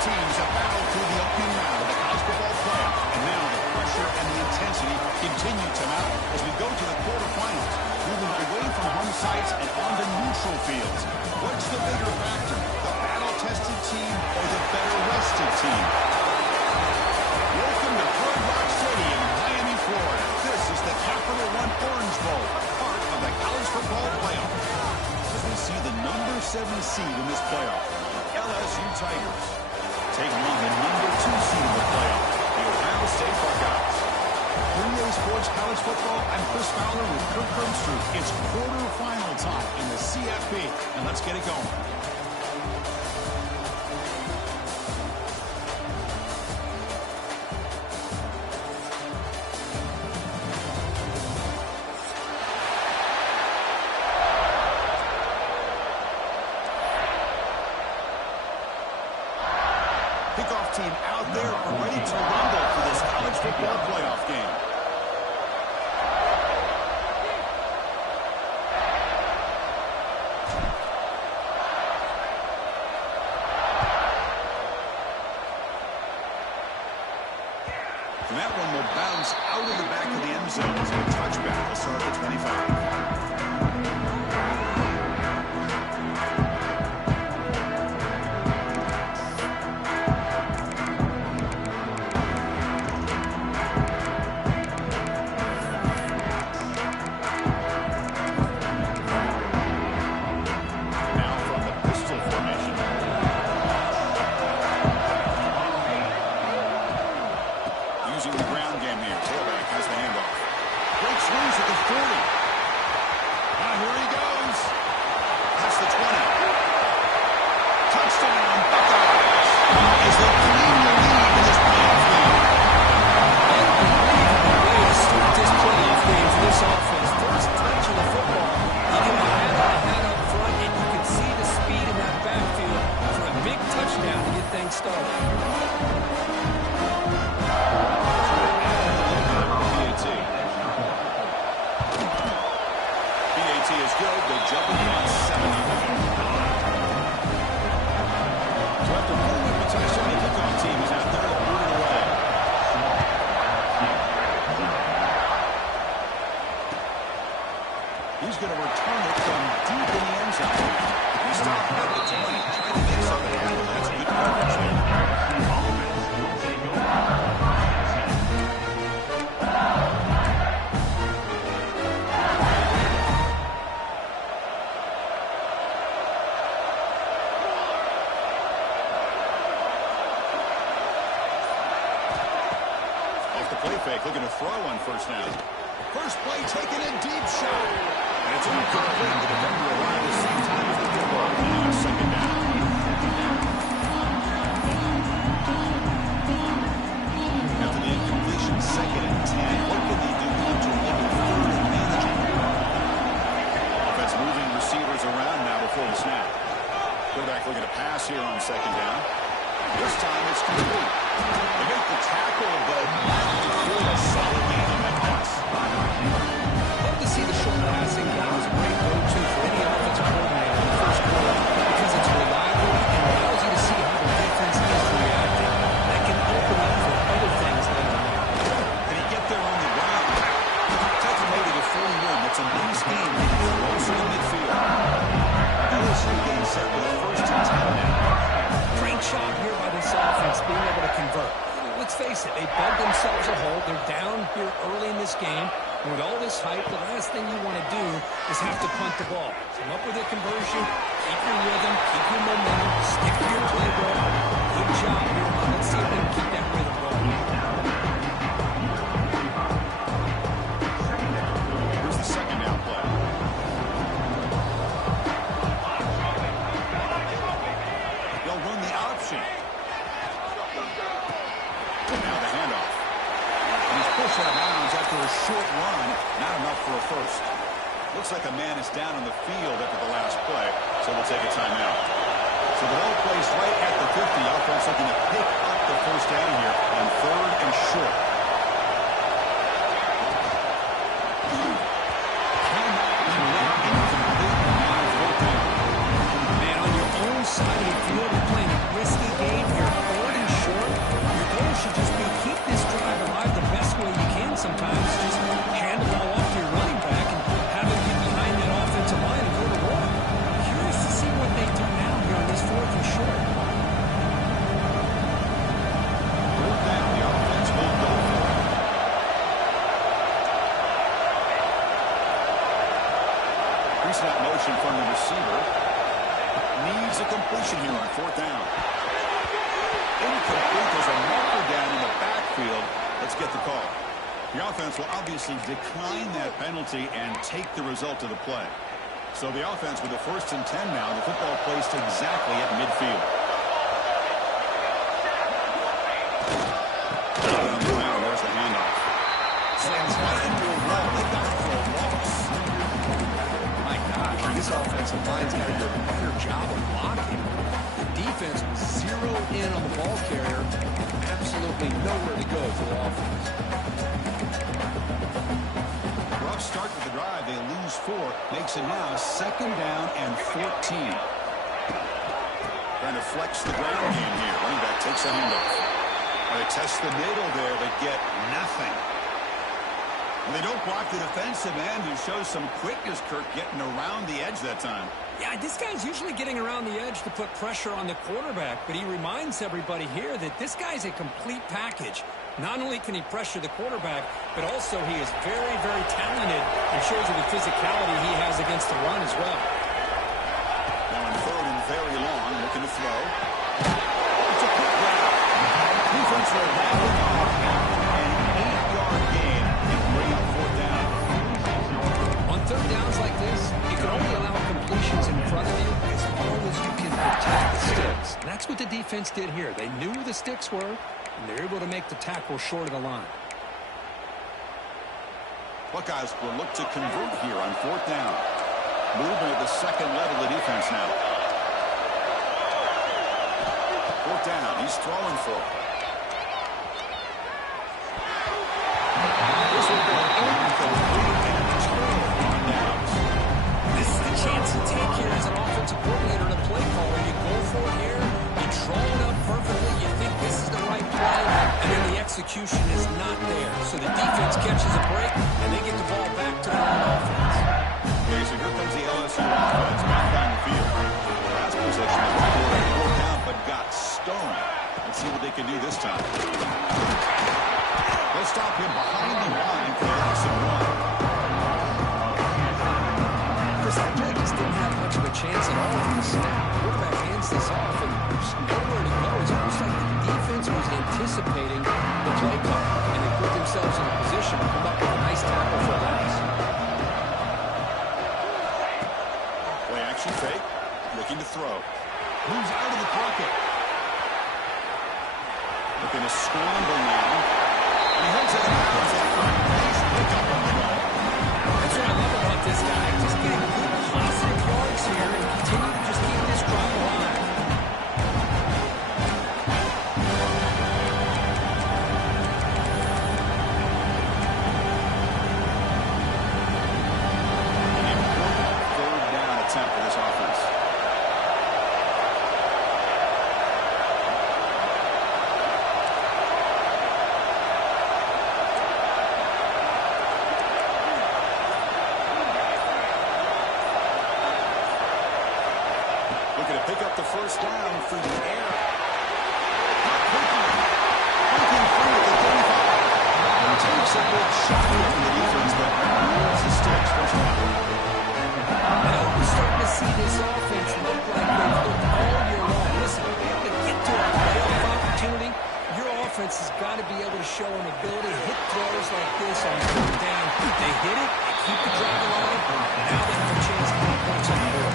teams have battled through the opening round of the college football playoff, and now the pressure and the intensity continue to mount as we go to the quarterfinals, moving away from home sites and onto neutral fields. What's the bigger factor, the battle-tested team or the better-rested team? Welcome to Hard Rock Stadium in Miami, Florida. This is the Capital One Orange Bowl, part of the college football playoff. As we see the number 7 seed in this playoff, LSU Tigers, taking on the number 2 seed in the playoff, the Ohio State Buckeyes. 3A Sports College Football, I'm Chris Fowler with Kirk Herbstreit. It's quarterfinal time in the CFP, and let's get it going. Kickoff team out there ready to rumble for this college football playoff game. And that one will bounce out of the back of the end zone. So a touchback will start at 25. Using the ground game here. Tailback has the handoff. Breaks loose at the 40. Here he goes. That's the 20. Touchdown, Buckeyes. As they claim the lead in this playoff game. Unbelievable way to start this playoff game for this offense. First touch of the football. You get a hat up front, and you can see the speed in that backfield for a big touchdown to get things started. Is good. They're jumping on 70. So after pulling up a touchdown, the kickoff team is out there to move it away. He's going to return it from deep in the end zone. He stopped at the 20, trying to get something out of it. That's good coverage there. Play fake, looking to throw on first down. First play taken a deep shot. And it's incomplete. The defender arrived at the same time as the football. And now it's second down. After the incompletion, 2nd and 10. What can they do to make it third and manageable? Offense moving receivers around now before the snap. Quarterback looking to pass here on 2nd down. This time it's complete. They make the tackle, but a solid gain on that pass. Love to see the short passing game as a great go-to for any offensive coordinator in the first quarter because it's reliable and allows you to see how the defense is reacting. That can open up for other things later on. Can he get there on the ground? Takes him over to 41. That's a nice game. Closer to midfield. LSU getting set for the first and 10 now. Great job here by this offense being able to convert. Let's face it, they dug themselves a hole. They're down here early in this game. And with all this hype, the last thing you want to do is have to punt the ball. Come up with a conversion, keep your rhythm, keep your momentum, stick to your playbook. Good job here. Let's see if they can keep that rhythm rolling. Here's the second down play. They'll run the option. Now the handoff. And he's pushed out of bounds after a short run. Not enough for a first. Looks like a man is down on the field after the last play, so we'll take a timeout. So the ball plays right at the 50. Offense looking to pick up the first down here on 3rd and short. Man, on your own side of the field, you're playing a risky game. You're Brings that motion from the receiver. Needs a completion here on 4th down. Incomplete. There's a marker down in the backfield. Let's get the call. The offense will obviously decline that penalty and take the result of the play. So the offense with the 1st and 10 now. The football placed exactly at midfield. There's the handoff. Slams right into a wall. They got it for a loss. My gosh, this offensive line's got to do a better job of blocking. The defense was zeroed in on the ball carrier. Absolutely nowhere to go for the offense. Rough start to the drive. They lose 4. Makes it now 2nd down and 14. Trying to flex the ground game here. Running back takes a handoff. They test the middle there, but get nothing. And they don't block the defensive end, who shows some quickness, Kirk, getting around the edge that time. Yeah, this guy's usually getting around the edge to put pressure on the quarterback, but he reminds everybody here that this guy's a complete package. Not only can he pressure the quarterback, but also he is very, very talented and shows you the physicality he has against the run as well. Now on 3rd and very long, looking to throw. It's a quick grab. Defense will wrap it up. An 8-yard gain and bring up 4th down. On 3rd downs like this, you can only allow completions in front of you as long as you can protect the sticks. And that's what the defense did here. They knew where the sticks were, and they're able to make the tackle short of the line. Buckeyes will look to convert here on 4th down. Movement at the 2nd level of the defense now. 4th down. He's throwing for it. This will go incomplete and 12 on downs. This is the chance you take here as an offensive coordinator and a play caller. You go for it here, you draw it up perfectly, you think this is the right play, and then the execution is not there. So the defense catches a break, and they get the ball back to their own offense. Okay, so here comes the LSU offense back down the field. Last possession of the quarter, 4th down, but got stoned. Let's see what they can do this time. They'll stop him behind the line for the loss of 1. Chris, that play just didn't have much of a chance at all from the snap. Quarterback hands this off, and there's nowhere to go. It's almost like the defense was anticipating the play call, and they put themselves in a position to come up with a nice tackle for a loss. Play action fake, looking to throw. Moves out of the pocket. Looking to scramble now. He heads out of bounds after a nice pickup on the ball. That's what I love about this guy. Just getting good positive yards here and continue to just keep this drive alive. An important 3rd down attempt for this offense. Looking to pick up the 1st down through the air. Breaking free at the 35. And takes a big shot here from the defense, but moves the sticks. 1st down. Now we're starting to see this offense look like they've looked all year long. Listen, to be able to get to a playoff opportunity, your offense has got to be able to show an ability to hit throws like this on 3rd down. They hit it, they keep the drive alive, and now they have a chance to put points on the board.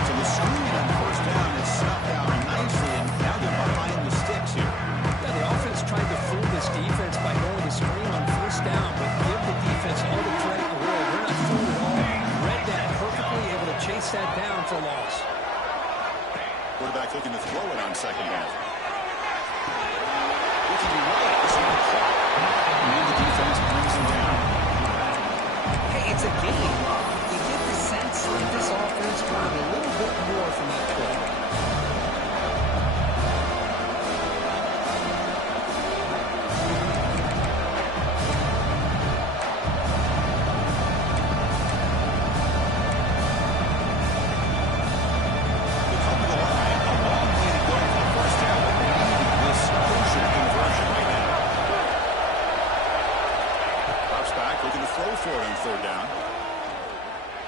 So the screen on 1st down is snuffed out nicely, and now they're behind the sticks here. Yeah, the offense tried to fool this defense by going to screen on 1st down, but give the defense all the credit in the world. They're not fooled at all. Read that perfectly, able to chase that down for a loss. Quarterback looking to throw it on 2nd down. Looking to right. This one caught. And the defense brings him down. Hey, it's a game. You get the sense that this offense wanted a little bit more from that play.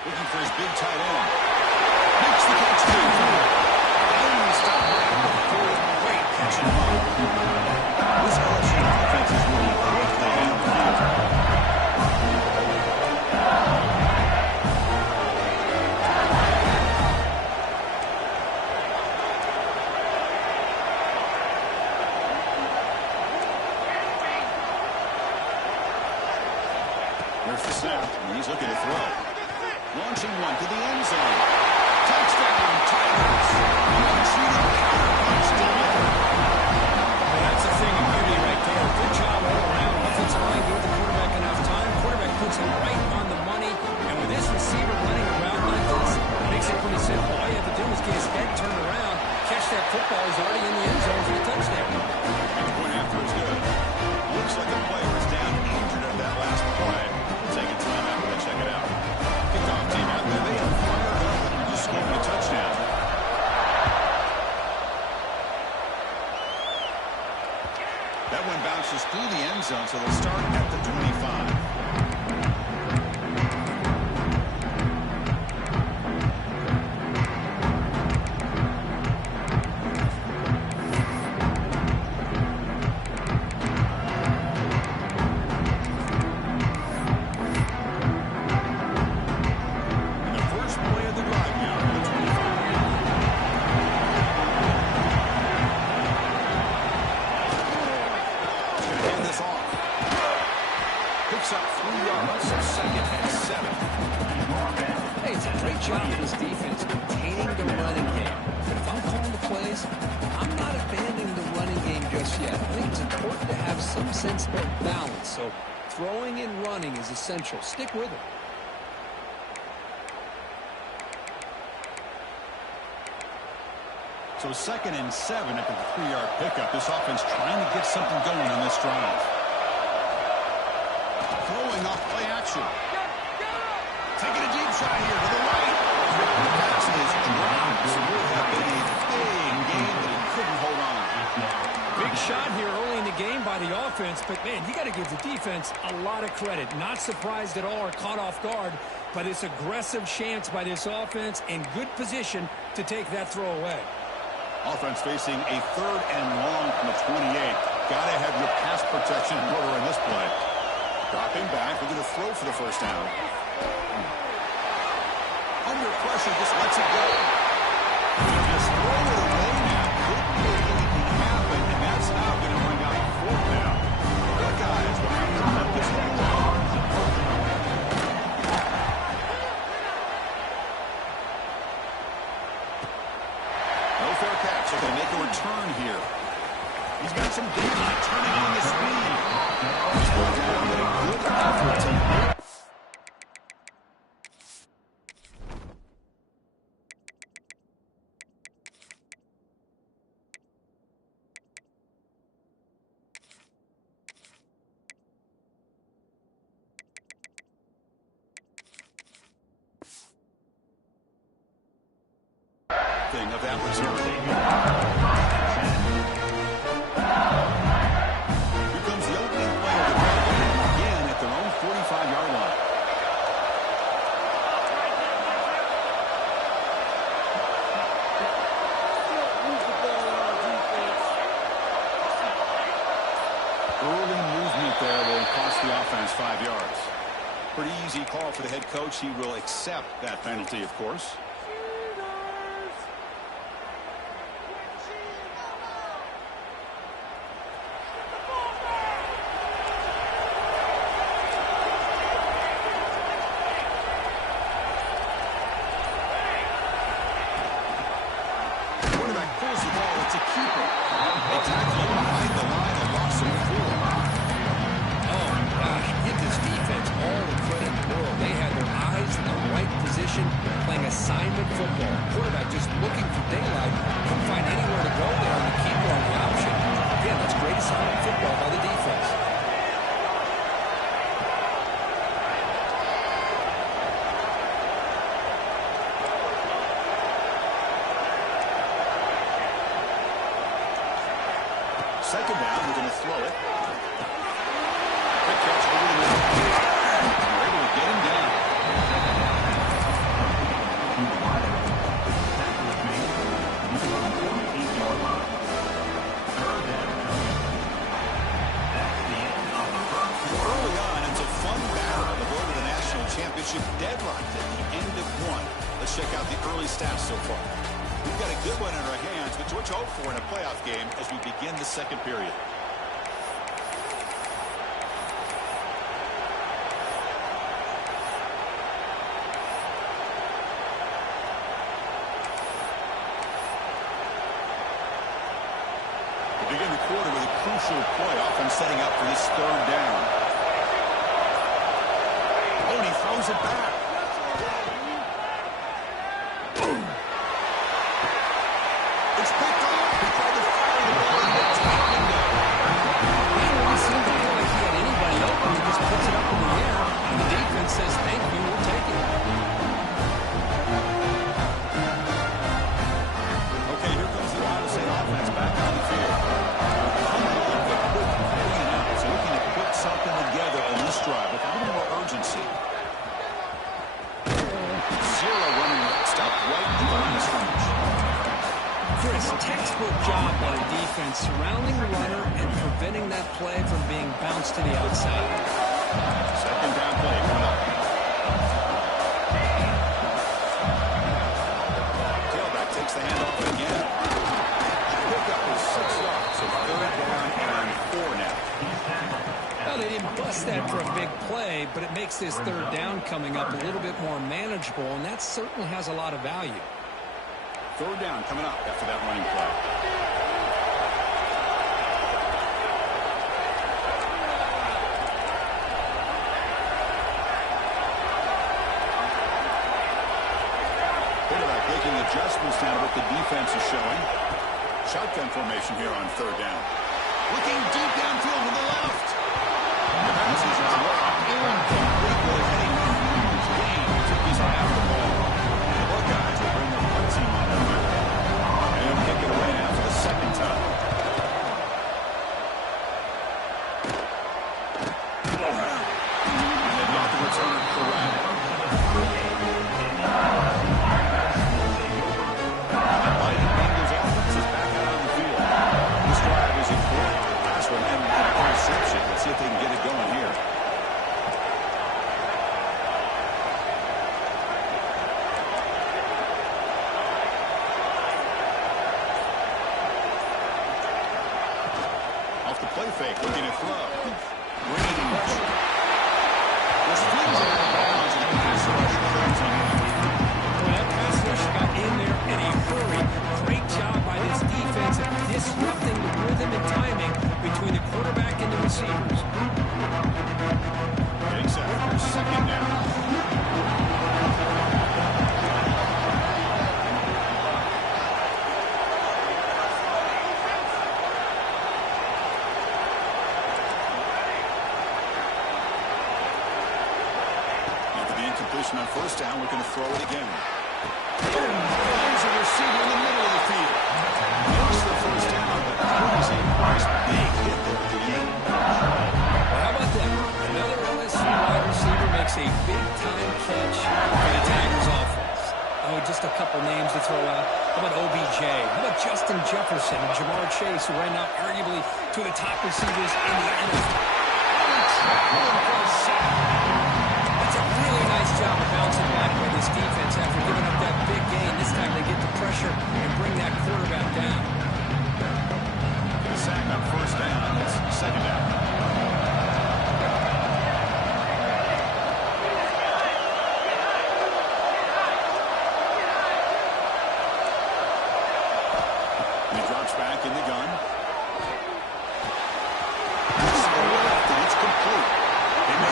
Looking for his big tight end. Makes the catch too. And stop right with a great catch and run. This LSU offense is really quick. They have the field. There's the snap, and he's looking to throw. Launching one to the end zone. Touchdown, Tigers. Untreated counter punch delivered. Well, that's the thing of beauty right there. Good job all around. Offensive line gave the quarterback enough time. Quarterback puts him right on the money. And with this receiver running around like this, it makes it pretty simple. All you have to do is get his head turned around, catch that football. He's already in the end zone for the touchdown. And the point after is good. Looks like a player is down injured at that last play. Taking time out to check it out. Kickoff team out there. They have fired up and just scored a touchdown. That one bounces through the end zone, so they'll start at the 25. Picks up 3 yards, so second and 7. Hey, it's a great job for this defense containing the running game. But if I'm calling the plays, I'm not abandoning the running game just yet. I think it's important to have some sense of balance. So throwing and running is essential. Stick with it. So second and 7 after the 3-yard pickup. This offense trying to get something going on this drive. Throwing off play action. Taking a deep shot here to the right. The pass is dropped. So would have been a big game, but he couldn't hold on. Big shot here early in the game by the offense, but man, you got to give the defense a lot of credit. Not surprised at all or caught off guard, but it's aggressive chance by this offense in good position to take that throw away. Offense facing a 3rd and long from the 28. Got to have your pass protection in order in this play. Dropping back, we're going to throw for the first down. Under pressure, just lets it go. Just throw it away now. Couldn't make anything happen, and that's now going to bring out 4th down. Buckeyes will have to cut this one down. No fair catch. They're going to make a return here. He's got some daylight turning on the speed. He's brought down with a good effort to make. Of that return. Here comes the opening play of the drive, again at their own 45-yard line. Early movement there will cost the offense 5 yards. Pretty easy call for the head coach. He will accept that penalty, of course. Playing assignment football. Quarterback just looking for daylight. Couldn't find anywhere to go there on the keeper on the option. Again, that's great assignment football by the defense. Second down, we're going to throw it. Quick catch over the middle. We're able to get him down. championship deadlocked at the end of one. Let's check out the early stats so far. We've got a good one in our hands, but what you hope for in a playoff game as we begin the second period. We begin the quarter with a crucial play, often setting up for this third down. Oh, and he throws it back. It's picked off. He tried to fire the ball. It's out the window. He really seemed to feel like he had anybody open. He just puts it up in the air, and the defense says, thank you, we'll take it. Okay, here comes the Ohio State offense back on the field. Coming off a quick 3 and out, so looking to put something together on this drive with a little more urgency. Zero running route, stopped right at the line of scrimmage. Chris, textbook job by the defense surrounding the runner and preventing that play from being bounced to the outside. Second down play coming up. Tailback takes the handoff again. Pickup is 6 yards, so third down and 4 now. Well, they didn't bust that for a big play, but it makes this third down coming up a little bit more manageable, and that certainly has a lot of value. Third down coming up after that running play. Quarterback making adjustments now to what the defense is showing. Shotgun formation here on third down. Looking deep downfield to the left. The pass is dropped incomplete with a huge gain. Took his eye off the ball. The Buckeyes will bring their punt team on over. And they'll kick it away now for the second time. And they got the return correct. Let's see if they can get it going here. Off the play fake, looking to throw. Bringing pressure. This flings it out of bounds, and the pass rush comes on in. Well, that pass rush got in there in a hurry. Great job by this defense at disrupting the rhythm and timing between the quarterback and the receivers. Getting set for second down. After the incompletion on first down, we're going to throw it again. Finds a receiver in the middle of the field. Makes the first down, but brings a nice big hit there at the end. Well, how about that? Another LSU wide receiver makes a big-time catch for the Tigers offense. Oh, just a couple names to throw out. How about OBJ? How about Justin Jefferson and Jamar Chase, who right now arguably two of the top receivers in the NFL? That's a really nice job of bouncing back by this defense after giving up that big gain. This time they get the pressure and bring that quarterback down. Get a sack on first down. It's second down. He drops back in the gun. It's complete. They make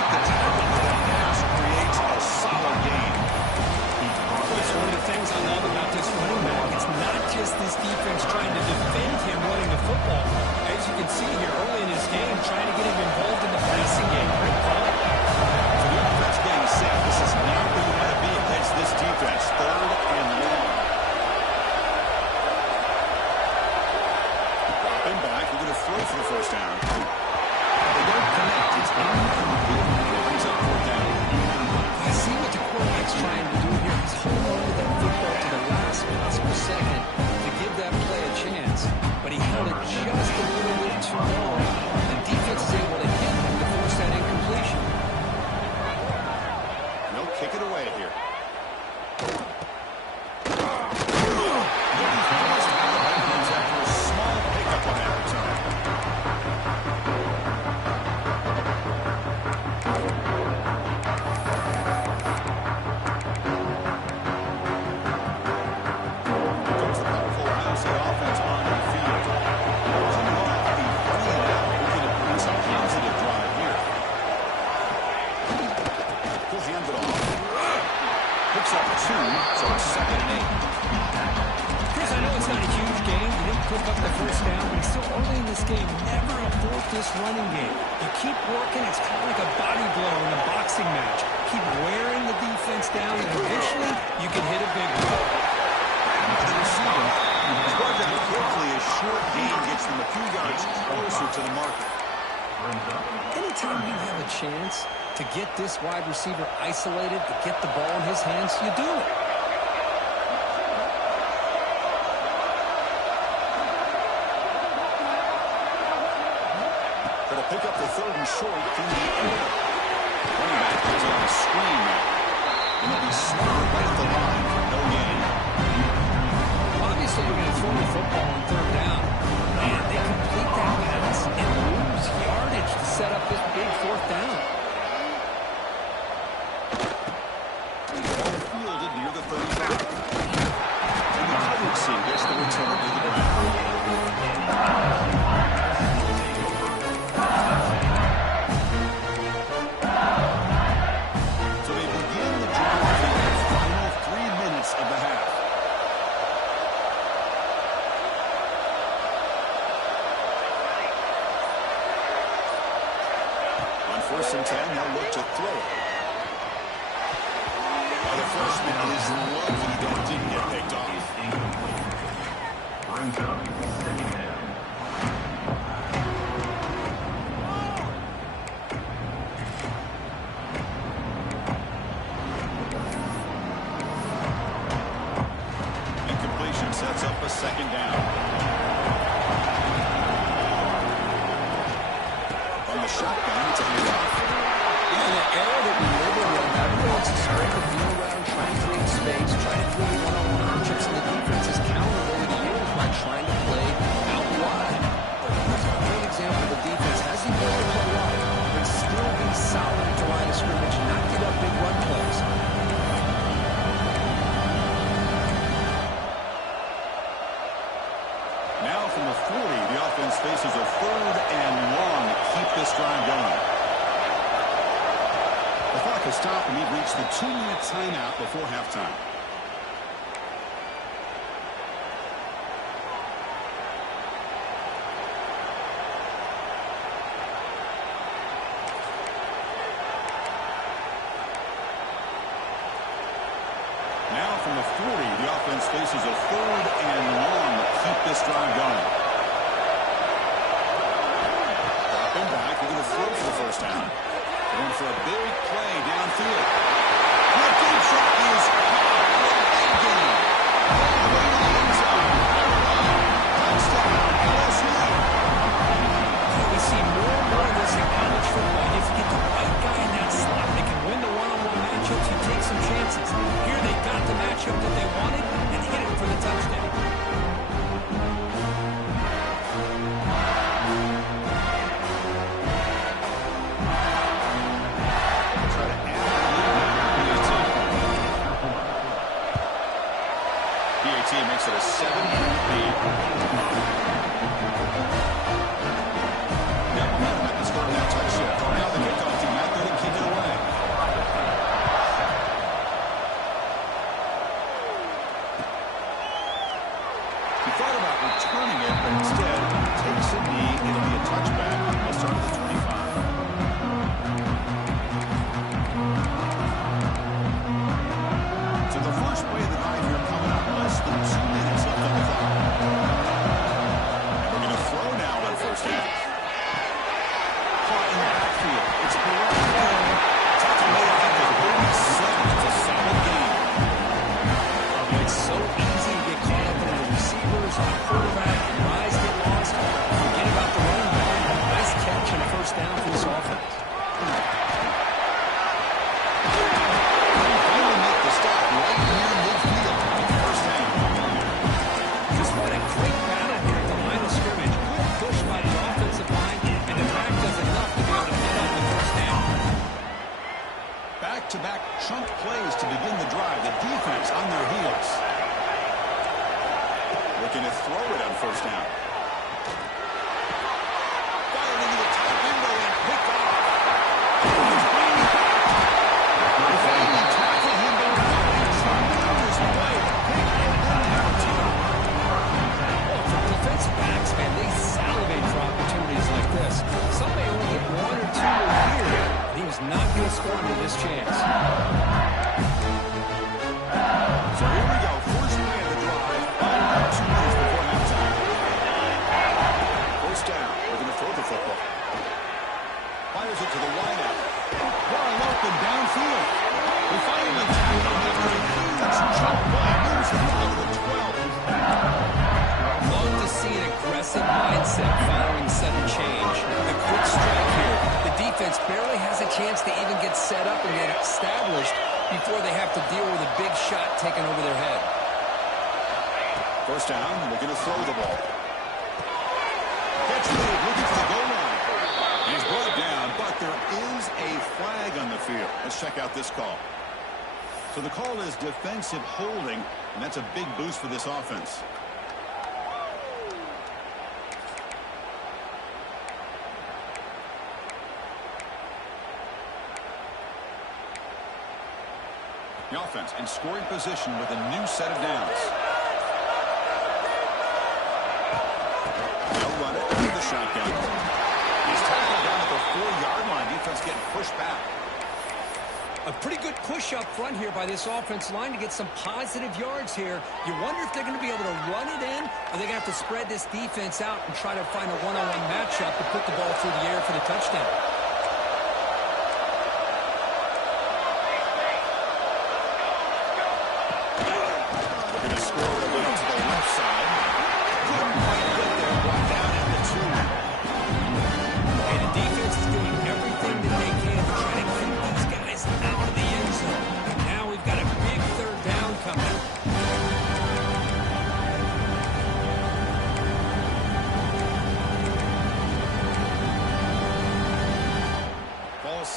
picks up 2, so it's 2nd and 8. Chris, I know it's not a huge game. You didn't pick up the first down, but it's still early in this game. Never abort this running game. You keep working. It's kind of like a body blow in a boxing match. Keep wearing the defense down, and eventually you can hit a big one. The receiver scored down quickly. A short gain gets them a few yards closer to the marker. Anytime you have a chance to get this wide receiver isolated, to get the ball in his hands, you do it. Going to pick up the 3rd and short through the air. Running back comes on a screen now. And they'll be smart right at the line for no gain. Obviously, you're going to throw the football on 3rd down. And they complete that pass and lose yardage to set up this big 4th down. Ball fielded near the 35. And the coverage team gets the return to the ground. So they begin the drive in the final 3 minutes of the half. On 1st and 10, they'll look to throw it. Well, the freshman is lucky that didn't get picked off. Incompletion sets up a 2nd down. On the shotgun, it's a handoff. In the era that we live in right now, everyone wants to spread the field around, try to create space, try to create one-on-one matchups, and the defense has countered over the years by trying to play out wide. But here's a great example. The defense has the ability to play wide, but still be solid at the line of scrimmage, not get up big run plays. Now from the 40, the offense faces a 3rd and long to keep this drive going. The clock has stopped, and we've reached the 2-minute timeout before halftime. Now from the 40, the offense faces a 3rd and long to keep this drive going. Dropping back, we're going to throw for the 1st down. Going for a big play downfield. The deep shot is caught for a big gain. Over the end zone. Touchdown, LSU. We see more and more of this in college football. If you get the right guy in that slot, they can win the one-on-one matchups. You take some chances. Here they got the matchup that they wanted and hit it for the touchdown. PAT makes it a 7-point lead. Now momentum at this 3rd down touchdown. Now the kickoff team out there to kick it away. He thought about returning it, but instead takes a knee. It'll be a touchback. They'll start at the 25. So the first play of the night here coming up. Less than 2 minutes left on the clock. And we're going to throw now on 1st down. Caught in the backfield. It's Barrett. Tucked away at the 37. It's a solid game. It's so easy to get caught up in the receivers, on the quarterback, and rise get lost. Forget about the running back. Nice catch and 1st down for this offense. Finally make the stop right near midfield on 1st down. Just what a great battle here at the line of scrimmage. Good push by the offensive line, and the back does enough to be able to put up the 1st down. Back-to-back chunk plays to begin the drive. The defense on their heels. Looking to throw it on 1st down. Fired into the top window and picked off. Finally tackled him, but going to squander this chance. So here we go. First play of the drive. About 2 minutes before halftime. First down. We're going to throw the football. Fires it to the wideout. Wide open downfield. We finally tackle him after a huge chunk play. Moves the ball to the 12. Love to see an aggressive mindset following sudden change. A quick strike here. The defense barely has a chance to even get set up and get established before they have to deal with a big shot taken over their head. First down, we're going to throw the ball. Catch made, looking for the goal line. He's brought down, but there is a flag on the field. Let's check out this call. So the call is defensive holding, and that's a big boost for this offense. The offense in scoring position with a new set of downs. They'll run it with the shotgun. He's tackled down at the 4-yard line. Defense getting pushed back. A pretty good push up front here by this offense line to get some positive yards here. You wonder if they're going to be able to run it in, or they're going to have to spread this defense out and try to find a one-on-one matchup to put the ball through the air for the touchdown.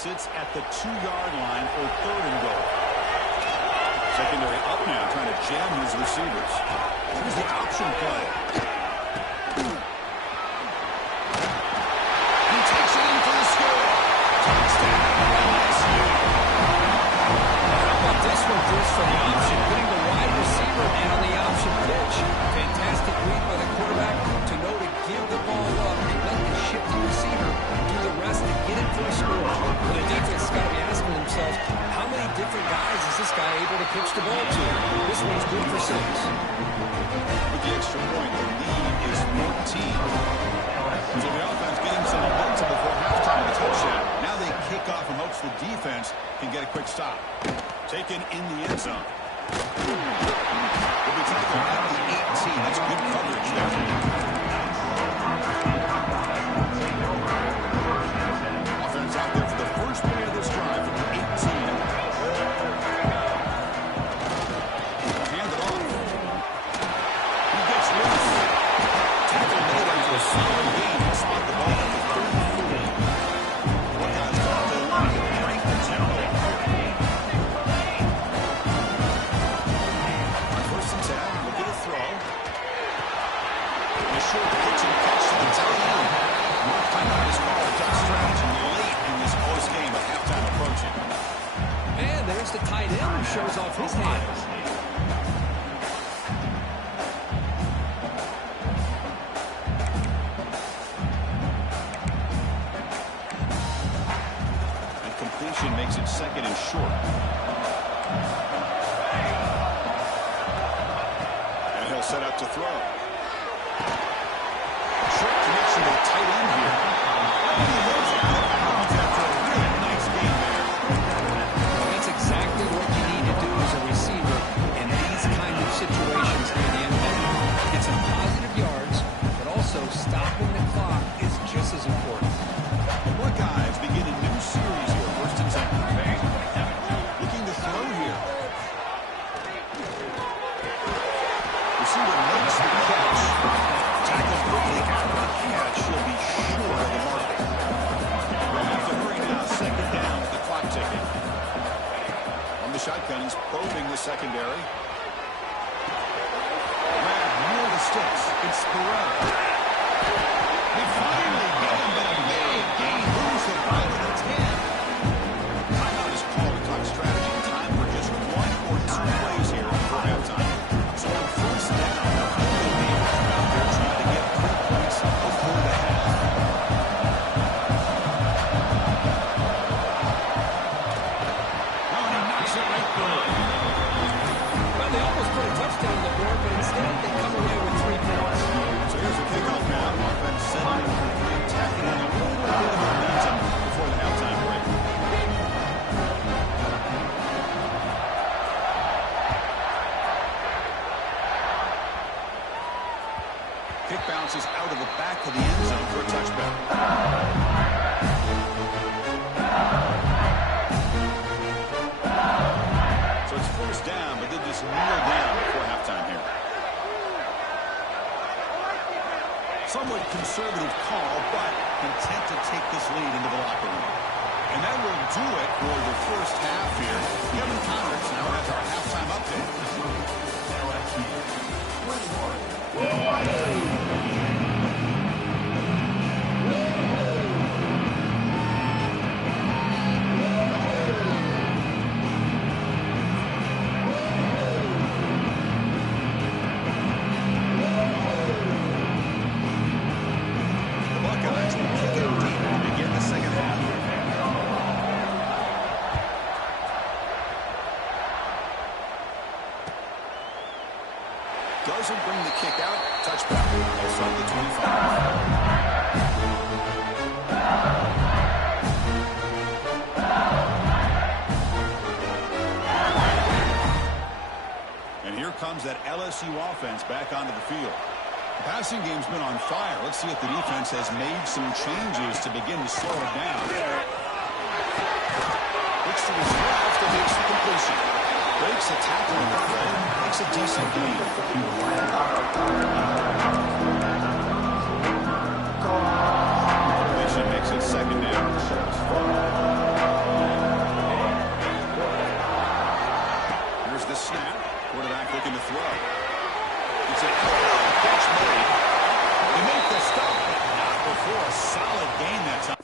Sits at the 2-yard line for 3rd and goal. Secondary up now, trying to jam his receivers. Here's the option play. He takes it in for the score. Touchdown, LSU. How about this one, Bruce, for the option? Putting the wide receiver in on the option pitch. Fantastic read by the quarterback to know to give the ball up and let the shifty receiver do the rest and get it for a score. Well, the defense has got to be asking themselves, how many different guys is this guy able to pitch the ball to? This one's good for 6. With the extra point, the lead is 14. So the offense getting some momentum before halftime of the touchdown. Now they kick off and hopes the defense can get a quick stop. Taken in the end zone. Will be tackled at the 18. That's good coverage there. Offense out there for the first play of this drive from the 18. Hand it off. He gets loose. Tackle made after a solid gain. Spot the ball at the 34. One guy's got the line to break the tempo. First and 10. We'll get a throw. And a short pitch and catch to the tight end. More timeout is called. Duck strategy late in this close game with halftime approaching. And there's the tight end who shows off his hands. And completion makes it 2nd and short. And he'll set up to throw. Short connection to the tight end here. After a really nice game there. Well, that's exactly what you need to do as a receiver in these kind of situations near the end of the game. Get some positive yards, but also stopping the clock is just as important. The Buckeyes begin a new series here. First and 10. Looking to throw here. Receiver makes the catch. Tackle quickly after the catch. He'll be short of the mark. We'll have to hurry now. 2nd down with the clock ticking. On the shotgun, he's probing the secondary. Grab near the sticks. It's Perrell. They finally get him, but a big gain. Moves the ball to the 10. Timeout is called. Clock strategy. Time for just 1 or 2 plays here for halftime. So on first down, they'll be out there trying to get 3 points before the half. bounces out of the back of the end zone for a touchback. So it's first down, but they just kneel down before halftime here. Somewhat conservative call, but content to take this lead into the locker room. And that will do it for the first half here. Kevin Connors now has our halftime update. The Buckeyes will kick it deep to begin the second half. Doesn't bring the kick out. Touchback. Also at the 25. And here comes that LSU offense back onto the field. The passing game's been on fire. Let's see if the defense has made some changes to begin to slow it down. Looks to his left and makes the completion. Breaks a tackle on the play, makes a decent gain. Completion makes it second down. Here's the snap. Quarterback looking to throw. It's a catch made. They make the stop, but not before a solid gain that time.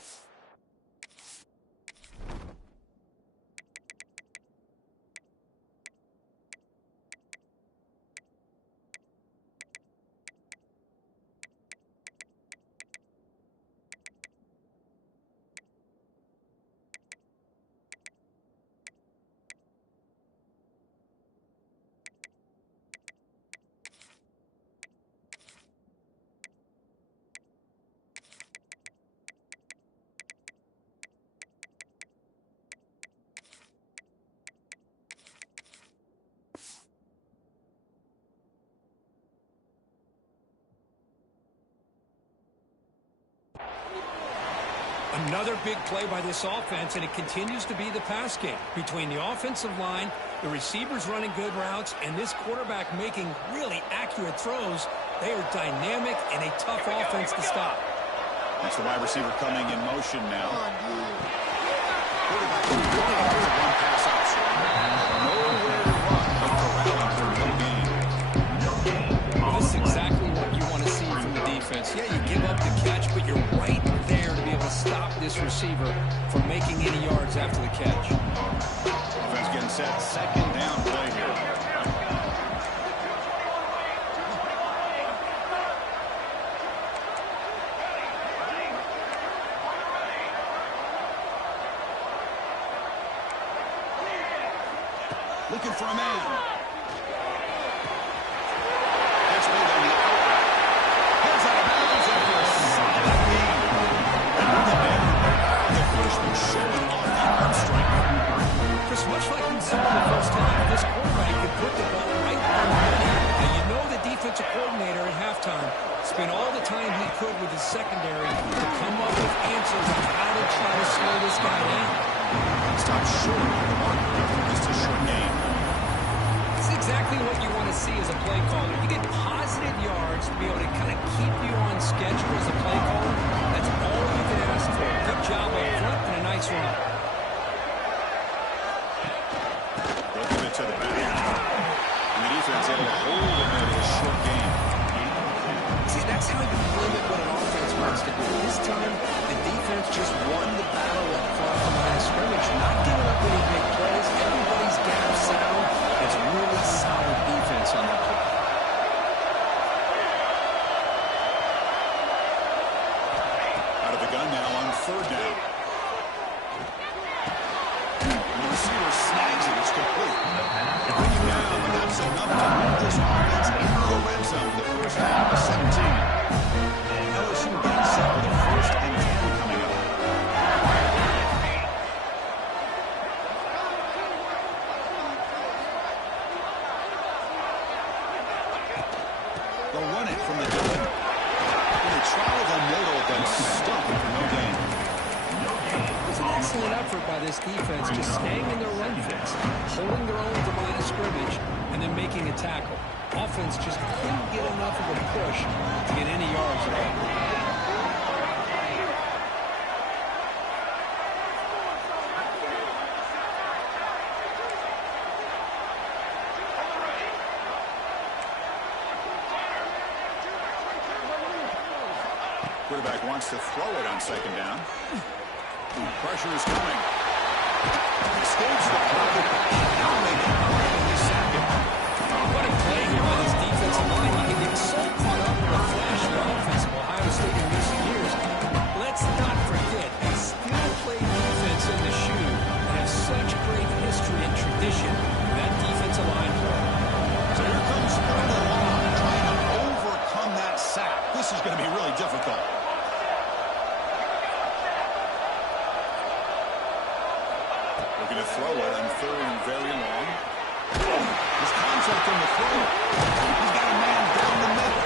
Another big play by this offense, and it continues to be the pass game. Between the offensive line, the receivers running good routes, and this quarterback making really accurate throws, they are dynamic and a tough offense to stop. That's the wide receiver coming in motion now. Quarterback is really after the one pass option. Nowhere to run but corralling for no gain. Well, this is exactly what you want to see from the defense. Yeah, you give up the catch, but you're right there to be able to stop this receiver from making any yards after the catch. Offense getting set. Second down play here. Looking for a man. Catch made on the outright. Heads out of bounds after a solid gain. The freshman showing off the arm strength. Chris, much like we saw in the first half, this quarterback could put the ball right on the money. Now, you know the defensive coordinator at halftime spent all the time he could with his secondary to come up with answers on how to try to slow this guy down. Stop short on the mark. Just a short game. It's exactly what you want to see as a play caller. You get positive yards to be able to kind of keep you on schedule as a play caller. That's all you can ask for. Good job up front and a nice run. Looking it to the back. And the defense able to hold him in a short game. See, that's how you limit what an offense wants to do. This time, the defense just won the battle up front from the line of scrimmage, not giving up any big plays. Everybody's gap sound. It's really solid defense on that play. Out of the gun now on third down. And the receiver snags it. It's complete. They bring him down, but that's enough to move this offense into the red zone. The first half of 17. LSU getting set for the first and 10 coming up. They'll run it from the gun. excellent effort by this defense, just staying in their run fits, holding their own at the line of scrimmage, and then making a tackle. Offense just couldn't get enough of a push to get any yards at all. Quarterback wants to throw it on second down. Pressure is coming. Escapes the pocket. Now they can sack it. What a play here by this defensive line. You can get so caught up in the flashy offense of Ohio State in recent years. Let's not forget a skill play defense in the shoe that has such great history and tradition. That defensive line play. So here comes third and long, trying to overcome that sack. This is going to be really difficult. Going to throw it on third and very long. His contact on the throw. He's got a man down the middle.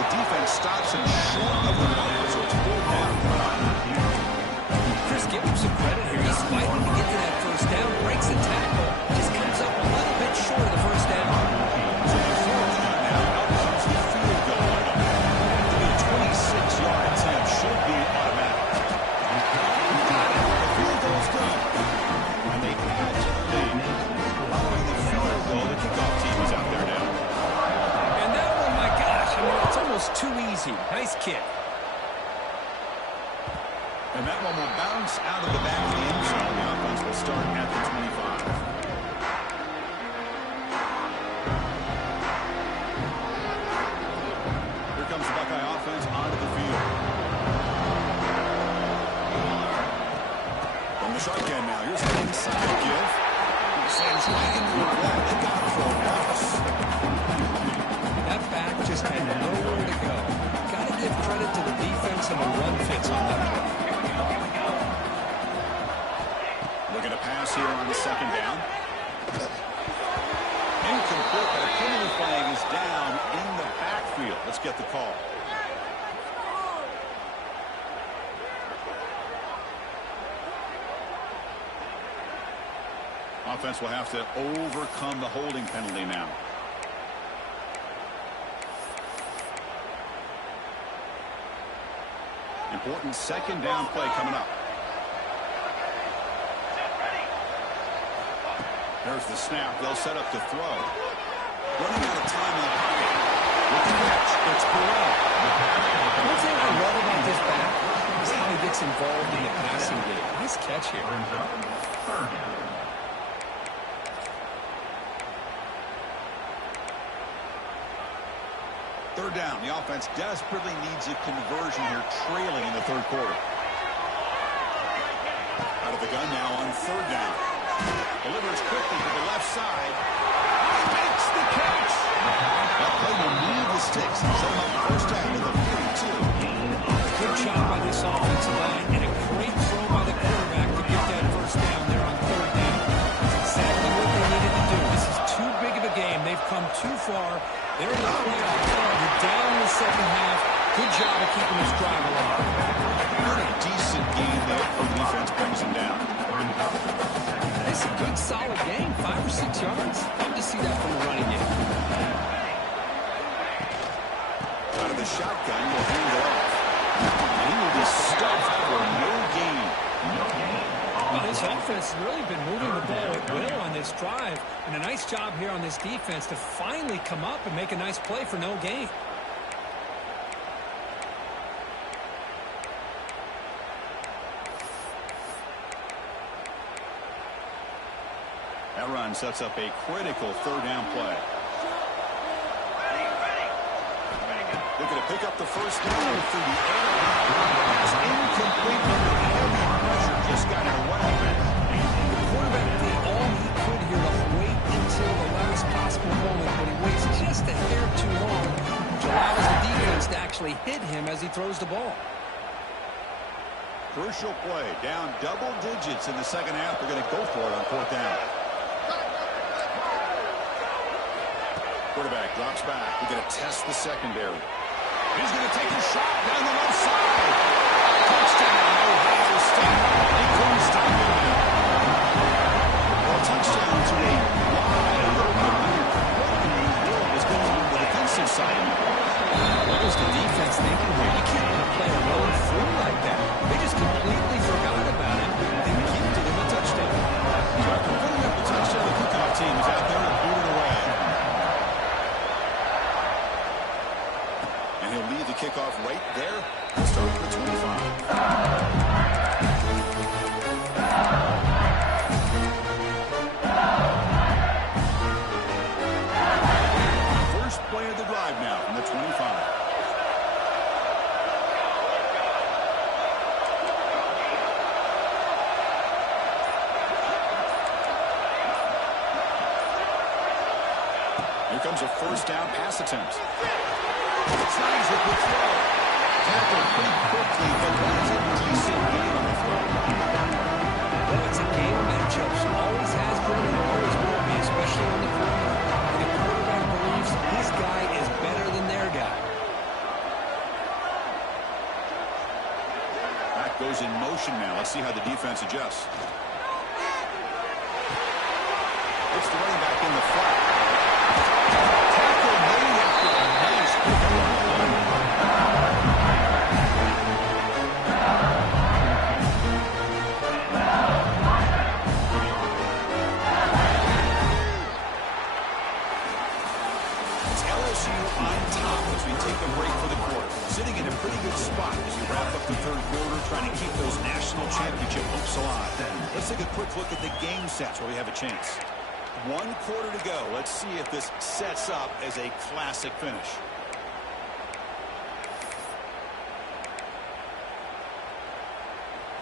The defense stops him short of the line, so it's pulled down. Chris, give him some credit here. He's fighting to get to that first down, breaks the tackle, just comes up a little bit short of the first down. So the fourth down now, out comes the field goal line. The 26-yard attempt should be automatic. The field goal's good. And they add to the lead. Following the field goal, the kickoff team is out there now. And that one, my gosh, I mean, it's almost too easy. Nice kick. And that one will bounce out of the back of the end zone. The offense will start at the 25. Here comes the Buckeye offense onto the field. From the shotgun now, here's an inside give. Sends right into the wall. They got it for a loss. That back just had nowhere to go. Got to give credit to the defense and the run fits on that play. Looking to pass here on the second down. Incomplete, but a penalty flag is down in the backfield. Let's get the call. Offense will have to overcome the holding penalty now. Important second down play coming up. There's the snap. They'll set up to throw. Running out of time in the pocket. With the catch, it's Burrell. One thing I love about this back is how he gets involved in the passing game. Nice catch here. Third down. The offense desperately needs a conversion here, trailing in the third quarter. Out of the gun now on third down. Delivers quickly to the left side. Makes the catch. That play will move the sticks and set him up first down at the 42. Good job by this offensive line and a great throw by the quarterback to get that first down there on third down. That's exactly what they needed to do. This is too big of a game. They've come too far. They're in the playoffs. They're down in the second half. Good job of keeping this drive alive. Pretty decent game there. The defense brings him down. It's a good, solid game. 5 or 6 yards. Love to see that from the running game. Out of the shotgun, will hand it off. And he will be stuffed for no gain. Well, this offense has really been moving the ball at will on this drive. And a nice job here on this defense to finally come up and make a nice play for no gain. That run sets up a critical third down play. Looking to pick up the first down through the air. It's incomplete under heavy pressure. Just got it away. The quarterback did all he could here to wait until the last possible moment, but he waits just a hair too long, which allows the defense to actually hit him as he throws the ball. Crucial play. Down double digits in the second half. They're going to go for it on fourth down. Quarterback drops back. We're going to test the secondary. He's going to take a shot down the left side. Touchdown, Ohio State. They couldn't stop him now. Well, touchdown to a wide open. What in the world is going on the defensive side now? What was the defense thinking here? You can't let a player roll through like that. They just completely forgot about him and gifted him a touchdown. So after putting up the touchdown, the kickoff team is out there and booted away. And he'll lead the kickoff right there. Start at the 25. First play of the drive now from the 25. Here comes a first down pass attempt. Tries with the throw. Tackled pretty quickly, but that's a decent gain on the throw. Well, it's a game of matchups. Always has been and always will be, especially on the perimeter. And the quarterback believes his guy is better than their guy. Back goes in motion now. Let's see how the defense adjusts. It's the running back in the flat. Tackle made after a nice pickup on the line. It's LSU on top as we take a break for the quarter. Sitting in a pretty good spot as we wrap up the third quarter, trying to keep those national championship hopes alive. Let's take a quick look at the game sets where we have a chance. 1 quarter to go. Let's see if this sets up as a classic finish.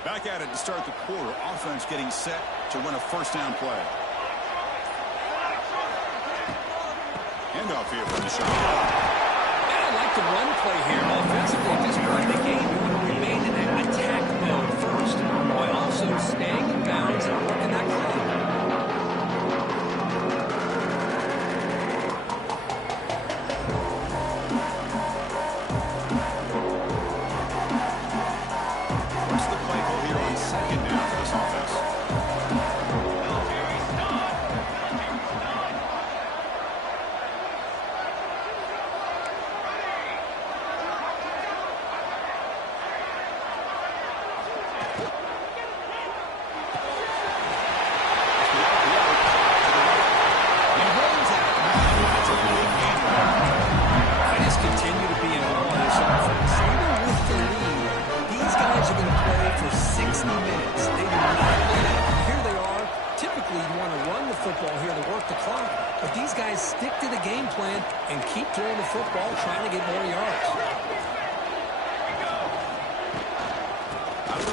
Back at it to start the quarter. Offense getting set to run a first down play. Handoff here from the shot. I like the run play here. Offensively, at this point in the game, you want to remain in that attack mode first, while also staying in bounds and working that clock.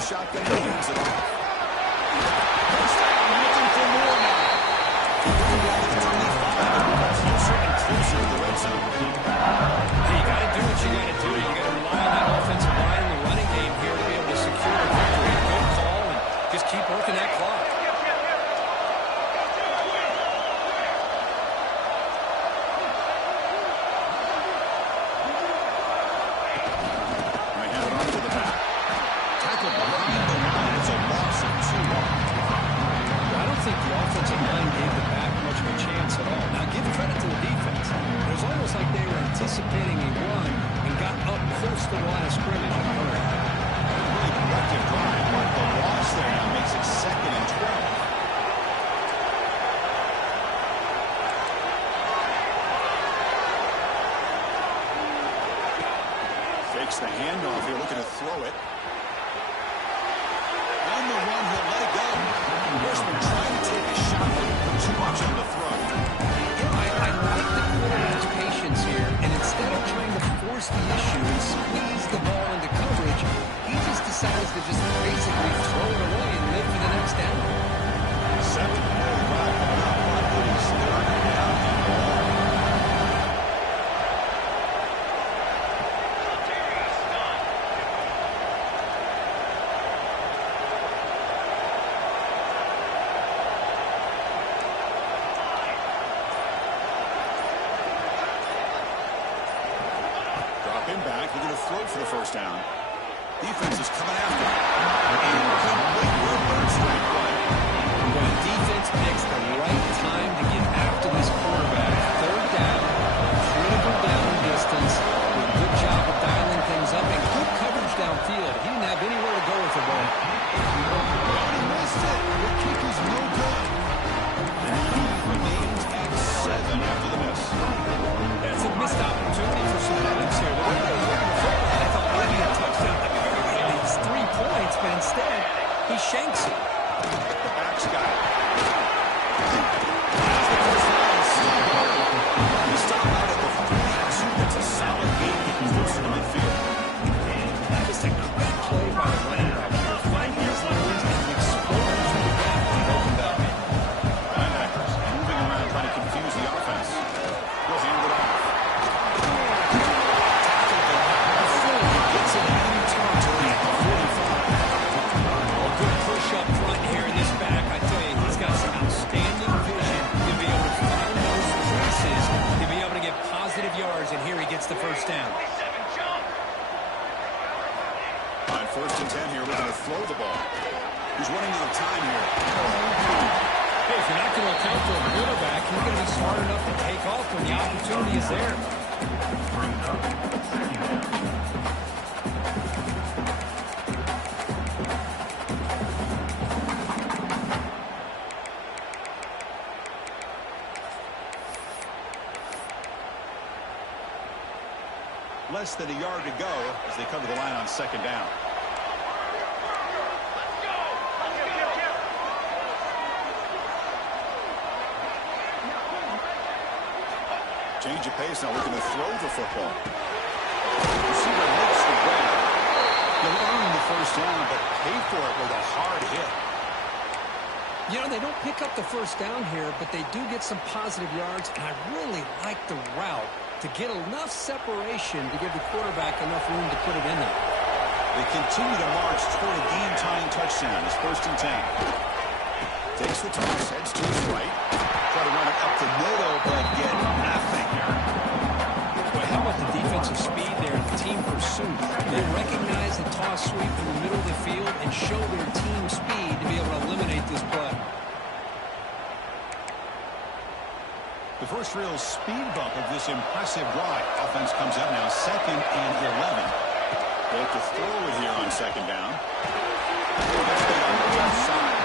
Shotgun hands it off. First down, looking for more now. Looking down at the 25, closer and closer to the red zone. Hey, you got to do what you got to do. You got to rely on that offensive line in the running game here to be able to secure the victory. Good call, and just keep working that clock. Anticipating a run and got up close to the line of scrimmage and hurried. Really productive drive, but the loss there now makes it 2nd and 12. Fakes the handoff here, looking to throw it. On the run, he'll let it go. Horseman trying to take a shot, but put too much on the throw. I like the quarterback's patience here, and instead of trying to force the issue and squeeze the ball into coverage, he just decides to just basically throw it away and live for the next down. 7th play drive coming up on Woody's 3rd down and long. throw for the first down. Defense is coming after him. Incomplete reverse straight play. When defense picks the right time to get after this quarterback, third down, critical down distance, with a good job of dialing things up and good coverage downfield. He didn't have anywhere to go with the ball. He missed it. The kick is no good. And the lead remains at 7 after the miss. That's a missed opportunity for some points here. The way they were looking for football, I thought maybe a touchdown. It's 3 points, but instead, he shanks it. The back's got it. As the first down is stopped. He stopped out at the 42. That's a solid gain. He's close to the midfield. Just a great play by the linebacker. Finding his lanes and exploding through the gap when he opened up. Linebackers moving around trying to confuse the offense. He'll hand it off. Gets it in territory at the 45. A good push up front here in this back. I tell you, he's got some outstanding vision to be able to find those traces, to be able to get positive yards, and here he gets the first down. On 1st and 10 here, looking to throw the ball. He's running out of time here. Hey, if you're not going to account for a quarterback, you're going to be smart enough to take off when the opportunity is there. Less than a yard to go as they come to the line on 2nd down. Change of pace now, looking to throw the football. Receiver makes the grab. He'll earn the first down, but pay for it with a hard hit. You know, they don't pick up the first down here, but they do get some positive yards, and I really like the route to get enough separation to give the quarterback enough room to put it in there. They continue to march toward a game-tying touchdown. It's 1st and 10. Takes the toss, heads to his right. Try to run it up the middle, but get nothing here. Boy, how about the defensive speed there and the team pursuit? They recognize the toss sweep in the middle of the field and show their team speed to be able to eliminate this play. The first real speed bump of this impressive drive. Offense comes up now 2nd and 11. They'll have to throw it here on 2nd down. That's good on the left side.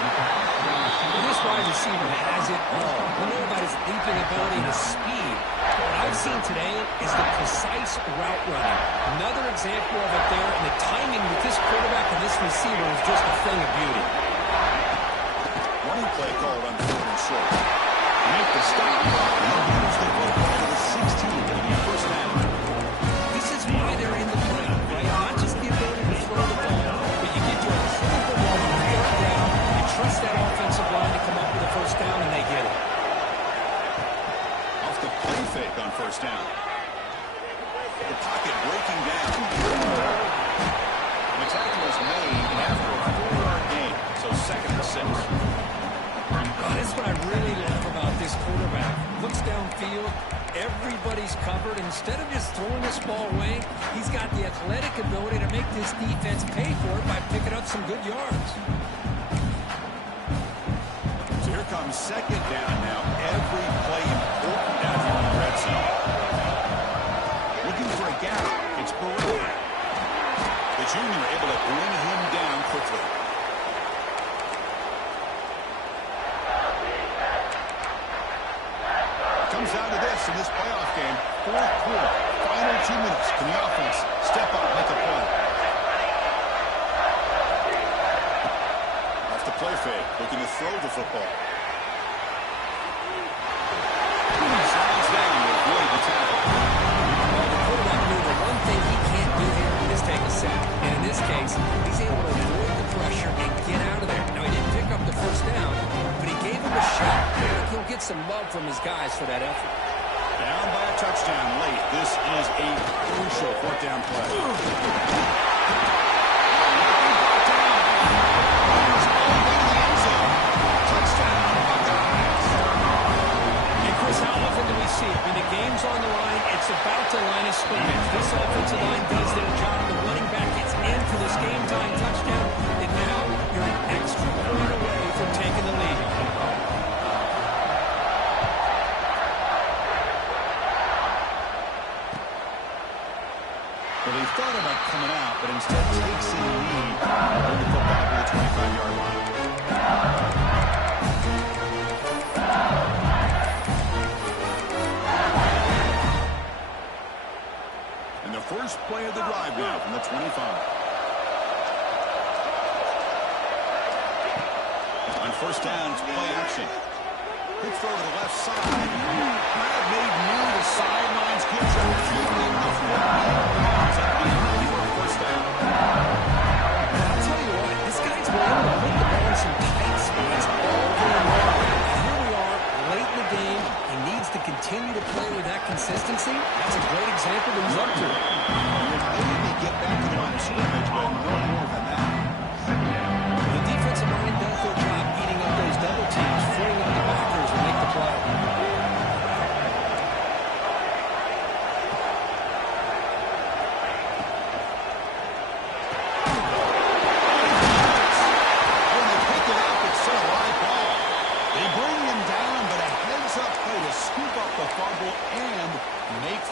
This wide receiver has it all. We know about his leaping ability and his speed. What I've seen today is the precise route running. Another example of it there, and the timing with this quarterback and this receiver is just a thing of beauty. Running play called on 4th and short. Make the stop. And they'll use the football to the 16 to be first down. This is why they're in the play, right? Not just the ability to throw the ball, but you get your critical ball on 3rd down, you trust that offensive line to come up with a first down, and they get it. Off the play fake on 1st down. The pocket breaking down. The tackle is made after a 4-yard gain. So 2nd and 6. Oh, that's what I really love about this quarterback. Looks downfield, everybody's covered. Instead of just throwing this ball away, he's got the athletic ability to make this defense pay for it by picking up some good yards. So here comes 2nd down now. Every play important down here in the red zone. Looking for a gap. It's Burrell. The junior able to bring him down quickly. Comes down to this in this playoff game. 4th quarter, final 2 minutes. Can the offense step up, make a play? Off the play fake, looking to throw the football. Slides down to avoid the tackle. Well, the quarterback knew the one thing he can't do here is take a sack. And in this case, he's able to avoid the pressure and get out of there. Now, he didn't pick up the first down, but he gave him a shot. He'll get some love from his guys for that effort. Down by a touchdown late. This is a crucial 4th down play. Touchdown, Buckeyes. And Chris, how often do we see it? When the game's on the line, it's about to line of scrimmage. This offensive line does their job. The running back gets in for this game-time touchdown, and now you're an extra point away from taking the lead. Well, he thought about coming out, but instead takes in the lead. Bring the football to the 25-yard line. And the first play of the drive now from the 25. On first down, it's play action. Quick throw to the left side. Brad made near the sidelines. Good job keeping the football. First down. I'll tell you what, this guy's been able to put the ball in some tight spots all game long. Here we are, late in the game. He needs to continue to play with that consistency. That's a great example to use up to. Maybe get back to the line of scrimmage, but no more than that. The defensive line does their job eating up those double teams, freeing up the backers to make the play.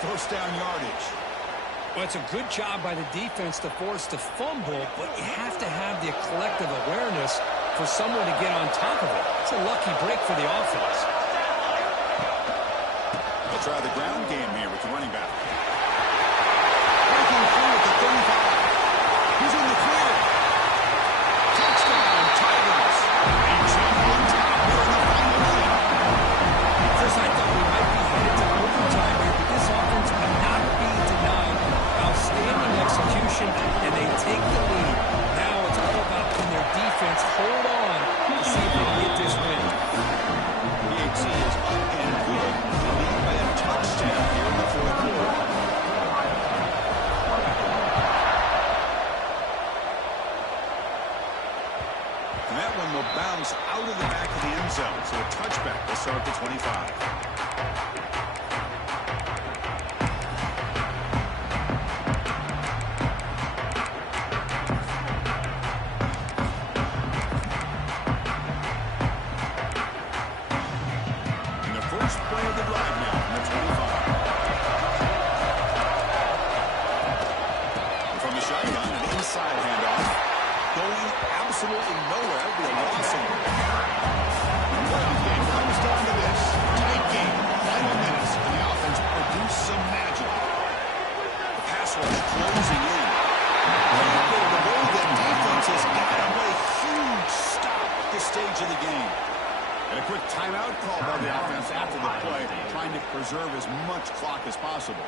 First down yardage. Well, it's a good job by the defense to force the fumble, but you have to have the collective awareness for someone to get on top of it. It's a lucky break for the offense. They'll try the ground game here with the running back. Breaking through at the 35. He's in the clear. Touchdown, Tigers. A jump on top here in the final minute. First, I thought we might be headed to overtime here, but this offense cannot be denied. Outstanding execution, and they take the lead. Now it's all about can their defense hold on to see if they can get this win. PHC is up and good. They lead by a touchdown here in the fourth quarter. And that one will bounce out of the back of the end zone. So a touchback will start at the 25. Absolutely nowhere. It'll be a loss of it. The game comes down to this. Tight game. Final minutes. And the offense produced some magic. The pass rush closing in. The road that defense has got him. What a huge stop at this stage of the game. And a quick timeout call by the offense after the play, trying to preserve as much clock as possible.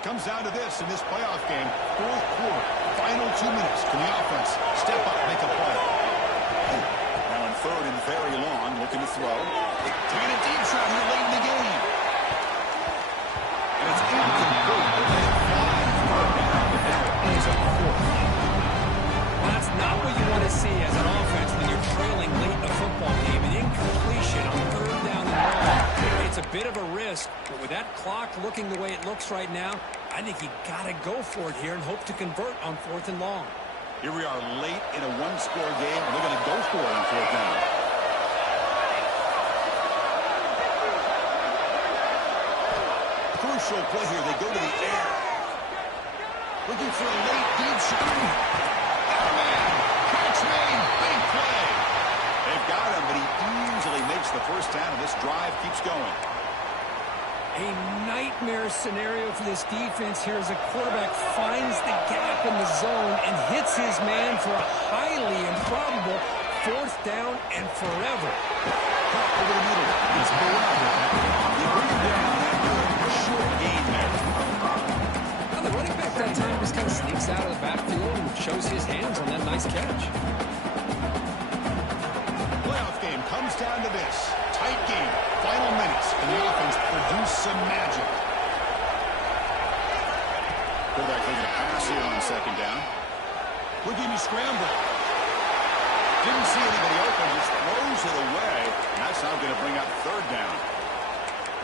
It comes down to this in this playoff game. Fourth quarter, final 2 minutes. Can the offense step up, make a play? Now in third and very long, looking to throw. Taking a deep shot here late in the game. And it's incomplete. Well, that's not what you want to see as an offense when you're trailing late in a football game. An incompletion on third down and long. It's a bit of a risk, but with that clock looking the way it looks right now, I think you got to go for it here and hope to convert on fourth and long. Here we are late in a one-score game, and they're going to go for it on fourth down. Crucial play here. They go to the air. Looking for a late deep shot. Man, catch made. Big play. They've got him, but he easily makes the first down, and this drive keeps going. A nightmare scenario for this defense here as a quarterback finds the gap in the zone and hits his man for a highly improbable fourth down and forever. Over the middle. It's they bring him down after a short gain there. Now the running back that time just kind of sneaks out of the backfield and shows his hands on that nice catch. Playoff game comes down to this. Tight game. Final minutes. And the offense produced some magic. Quarterback looking to pass here on second down. Looking to scramble. Didn't see anybody open, just throws it away. And that's now going to bring up third down.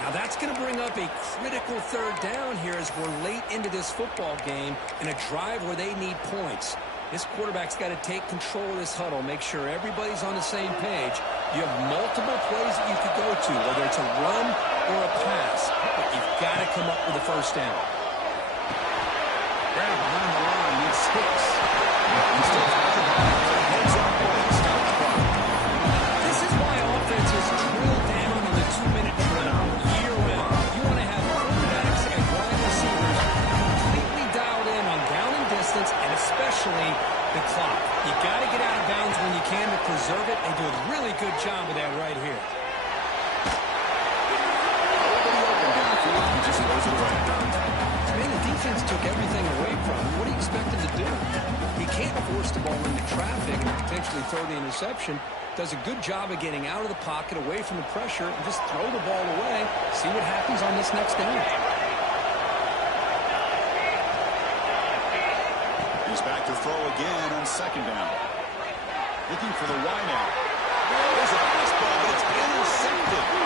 Now that's going to bring up a critical third down here as we're late into this football game in a drive where they need points. This quarterback's got to take control of this huddle, make sure everybody's on the same page. You have multiple plays that you could go to, whether it's a run or a pass, but you've got to come up with a first down. Grab behind the line, needs 6. He's still heads up play to stop the clock. This is why offenses drill down on the 2-minute drill year-round. You want to have quarterbacks and wide receivers completely dialed in on down and distance, and especially the clock. You got to get out of bounds when you can to preserve it. They do a really good job of that right here. Nobody open downfield, he just throws it away. Man, the defense took everything away from him. What do you expect him to do? He can't force the ball into traffic and potentially throw the interception. Does a good job of getting out of the pocket, away from the pressure, and just throw the ball away. See what happens on this next down. He's back to throw again on second down. Looking for the wide out. There's a fastball, but it's intercepted.